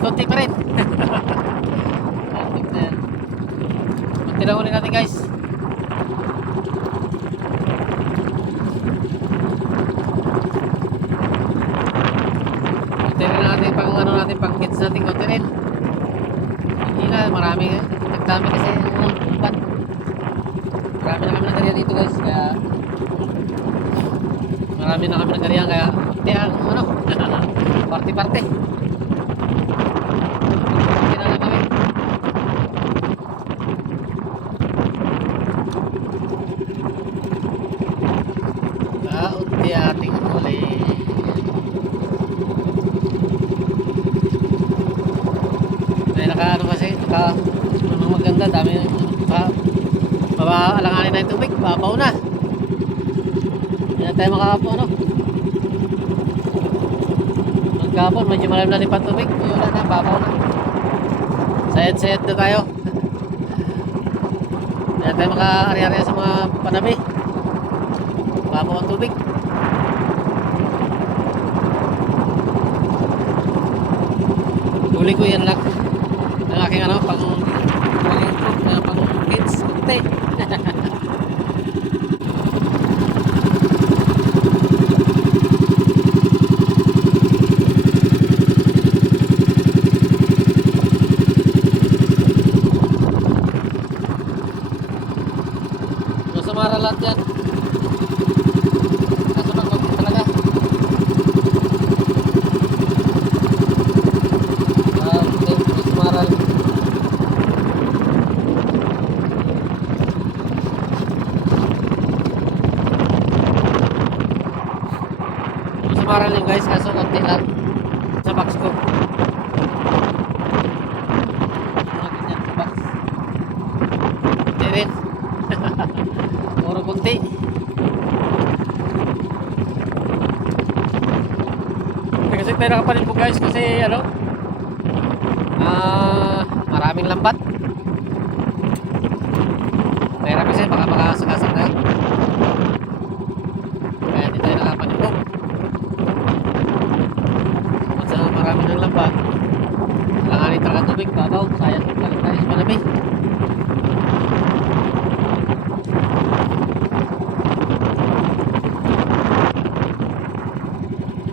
konti pa rin. Konti lang ulit natin guys. Konti rin natin pang ano natin, pang kids natin, konti rin. Hindi na, marami. Nagdami kasi umpat. Marami na kami nagarihan dito guys, kaya marami na kami nagarihan, kaya konti ang ano, parte-parte. Konti na lang kami. Unti ating huli. May naka ano kasi, naka maganda, dami mabaalanganin na yung tubig, babaw na. Hindi na tayo makakapo ano. Magkapon, medyo malalim na lipat tubig, wala na, babaw na. Sayad-sayad na tayo. Hindi na tayo maka-ari-ari sa mga panabi. Babaw ang tubig. Huli ko yan lang ang aking ano, pang kids, kunti. Masamara lahat yan. Kaso pag talaga masamarang yun guys, kaso konti lang sa box ko. Ganyan sa box. Konti rin. Puro konti. Kasi tayo nakapanin po guys, kasi ano, maraming lambat. Mahirap kasi baka makasagasan tayo, kaya hindi tayo nakapanibog. Basta marami ng lambat, langanin talaga tubig, babaw, sayang balik tayo sa panabi.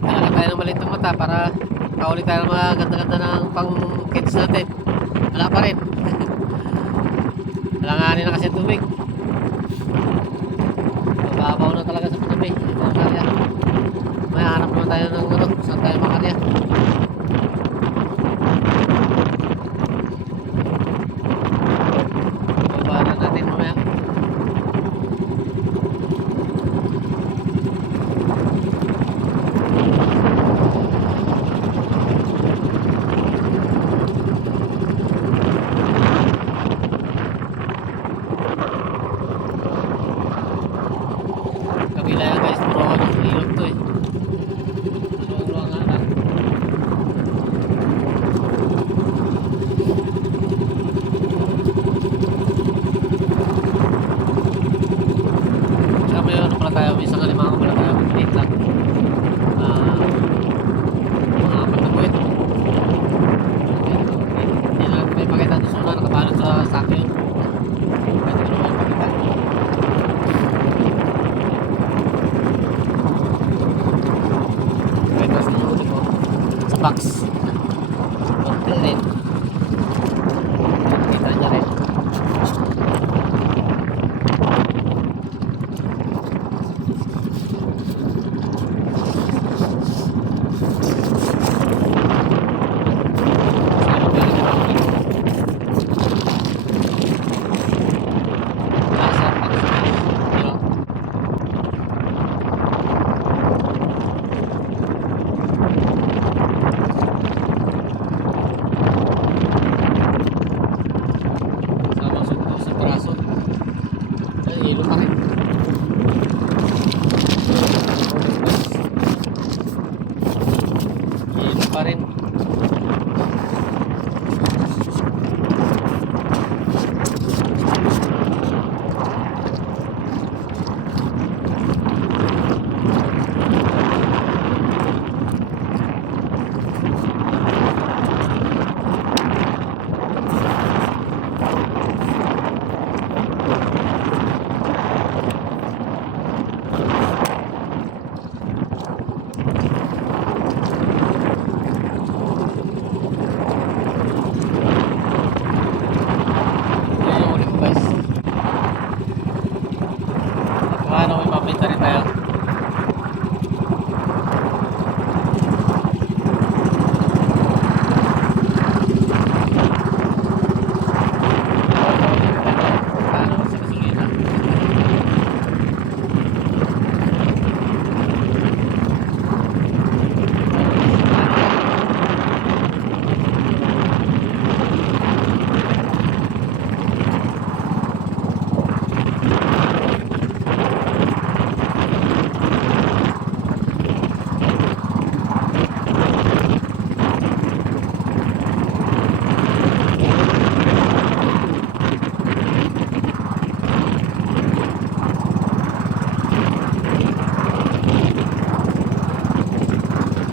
Kailangan tayo ng maliit ng mata para makaulit tayo ng mga ganda-ganda ng pang kids natin. Wala pa rin. Langanin na kasi tubig. Mababaw na talaga sa panabi. May hanap naman tayo ng ano, saan tayo makarya. Babaran natin mamaya. Kabila yan guys, puro ano, ilog to eh. Luwang-luwangan. Saka may ano pala tayo, may isang alimango pala tayo, update lang. Mga apat na buwit. Hindi na may pakita doon suna, nakabalot sa sako yun. Pwede ko naman pakita. Pwede sa huli ko sa box. Konti rin. Kita niya rin. Punta rin tayo. Paano sa gasolina?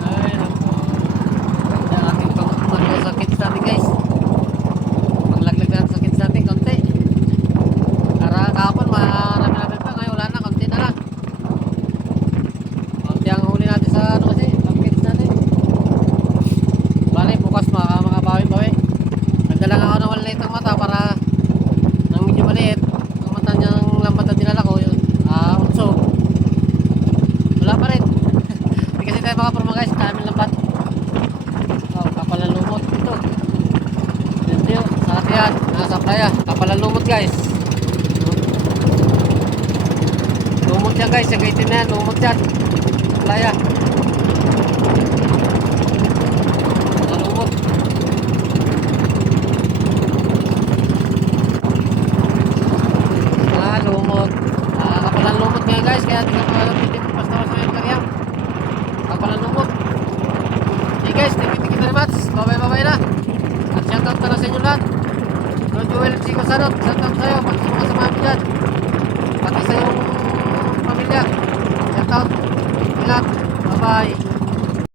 Ay, naku. Ang ating sakit sa atin guys. Panglaglag na sakit sa atin konti. Kahapon marami namin pa. Ngayon wala na, konti na lang. Konti ang huli natin sa ano kasi, sakit natin. Bale, bukas makabawi-bawi. Nagdala nga ako ng maliit ng mata para nang medyo maliit. Ang mata niyang lambat na dinala ko yun. Utso. Wala pa rin. Hindi kasi tayo makaporma guys, dami lambat. Kapal ng lumot ito. Ito yun, sa atin yan, nasa playa. Kapal ng lumot guys. Lumot yan guys, yung itim na yan, lumot yan. Sa playa. Sa lumot. Lumot. Kapal ng lumot nga guys, kaya hindi ka pwede basta-basta yung karyang. Kapal ng lumot. Hey guys, thank you very much. Bye-bye na. At shoutout na lang sa inyo lahat. Lord Joel Chico Sanot, shoutout sa'yo. Pag-sumunga sa mga dyan. Pati sa iyong pamilya. Shoutout. Ingat. Bye-bye.